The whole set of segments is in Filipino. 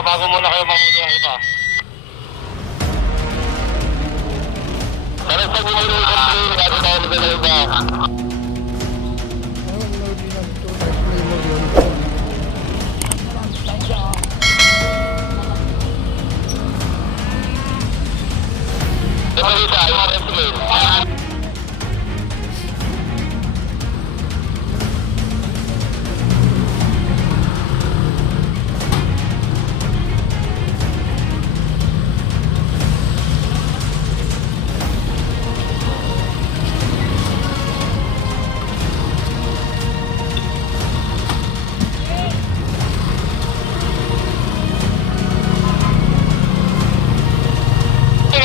Bago muna kayo mamuli ang iba. Pero sa mga yung complain, bago tayo nila iba. Diba isa, yung complain.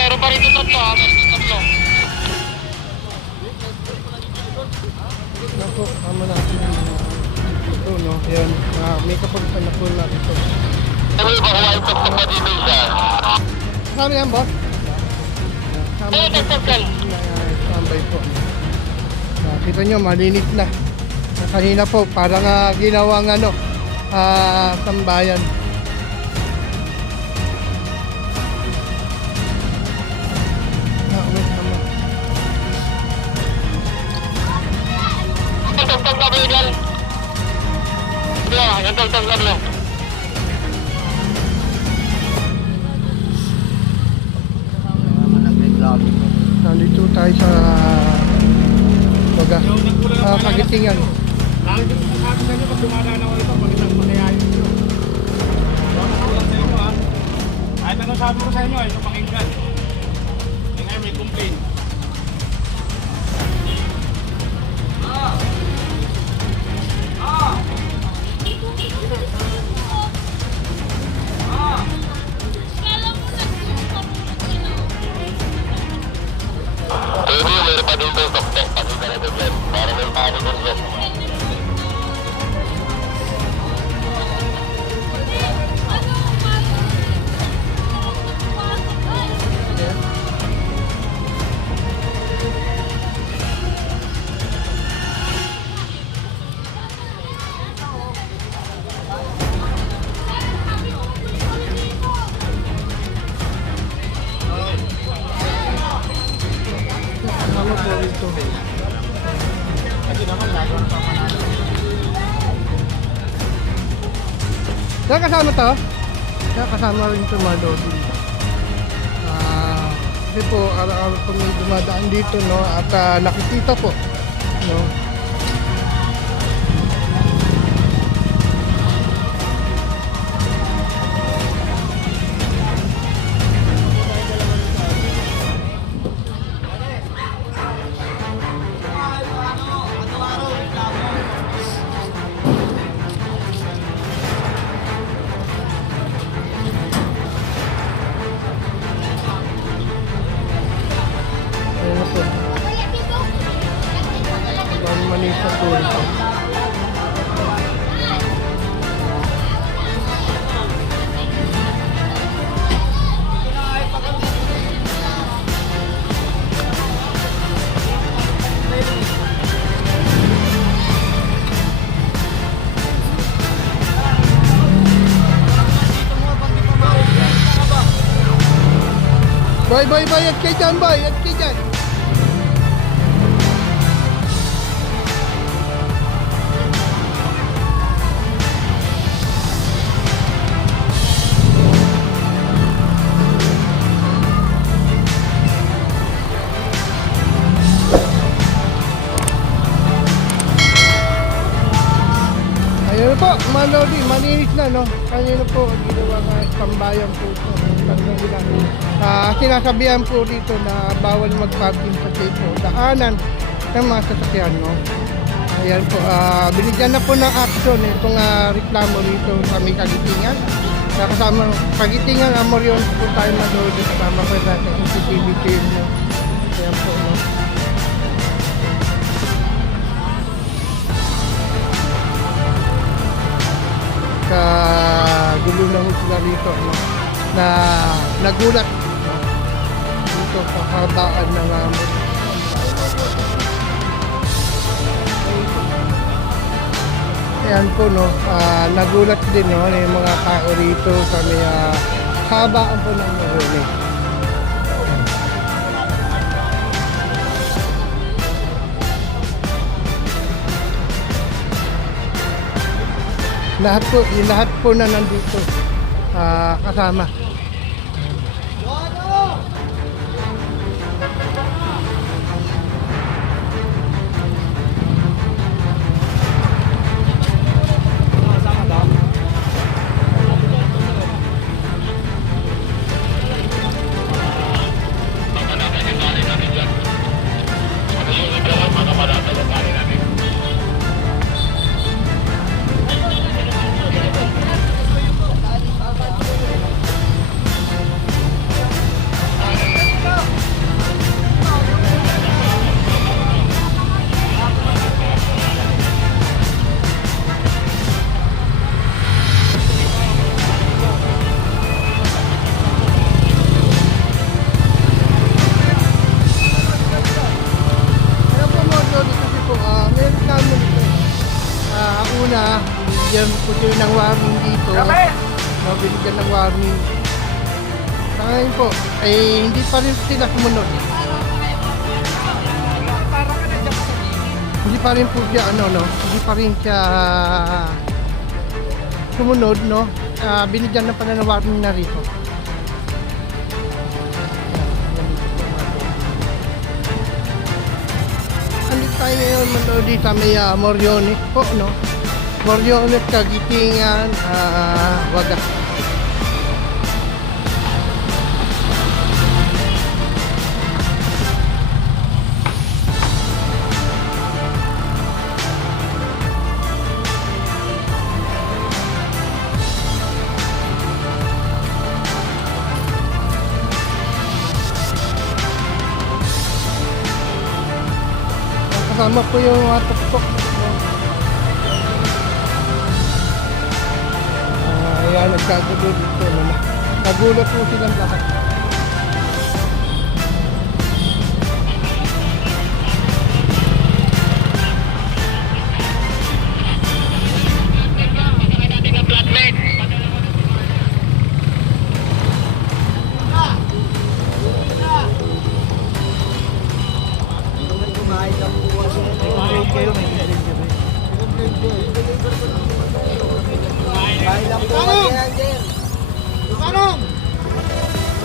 Meron pa rin ito tatlo. Naku, tama natin ito, no? Yan, may kapagpanakul na ito. Ano yung baka white top pa dito isa? Kasama yan, boss? Oo, tatlo. Tambay po. Kita nyo, malinis na. Kanina po, parang ginawang sambayan. Tagtag na ba yun yan? Yung tagtag na lang. Nandito tayo sa Kagitingan. Lagi ko sa akin sa inyo pag dumadaan ako ito, pag isang panayayin nyo. Huwag na kulang sa inyo ha. Kahit ano sabi ko sa inyo ay pakinggan. Hindi ngayon may complain. Pwede, meron pa dito tok-tok. Pati ka na doon. Para may paano doon. Ano po ito? Kasi naman lalo ang pamanalo. Kaya kasama to? Kaya kasama rin ito mga lodi. Kasi po, araw-araw po may dumadaan dito, no? At nakikita po, no? Ayan na po. Ibang Manisa po ito. Boy, at kay dyan, boy, at kay dyan. Ayun na po, mga lodi, malinis na, no? Kanina po, ginawa nga tambayan po ito. Sinasabihan po dito na bawal mag-parking sa po daanan ng mga sasakyan, no? Ayan po, binigyan na po ng action itong reklamo dito sa may Kagitingan. Kasama Kagitingan, Amorion po tayo mga lodi, kasama po natin yung CCTV team, no? Ayan po, no? Kagulo na ho sila rito, no? Na nagulat, no? Dito sa habaan ng ayan po, no? Nagulat din, no? Yung mga tao rito sa may habaan po ng Maroni. Lahat po na nandito kasama. Una, binigyan po sila ng warning dito. No, binigyan ng warning. Sa ngayon po, ay hindi pa rin sila sumunod. Hindi pa rin po siya, hindi pa rin siya sumunod, no? Binigyan na pala ng warning na rito. Andito tayo ngayon, Lodi, sa may Moriones po, no? Moriones, Kagitingan, Wagas. Kasama po yung mga tuktok. Ayan, nagkagulo dito. Nagulat po silang lahat.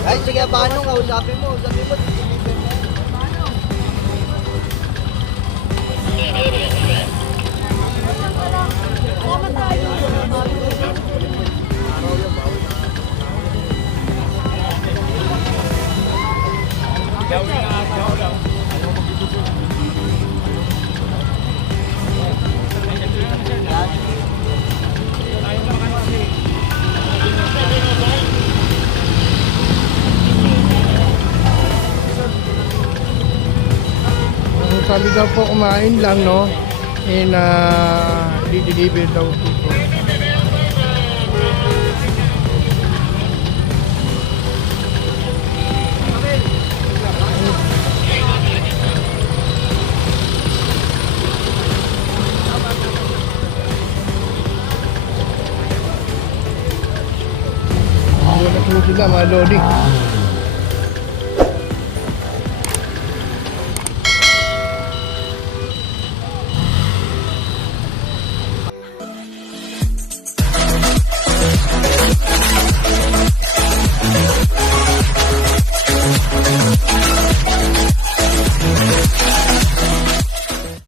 Ay, sige, paano nga? Usapin mo, deliver na. Sabi daw po kumain lang, no? And di-deliver daw po. Wala po sila, mga Lodi.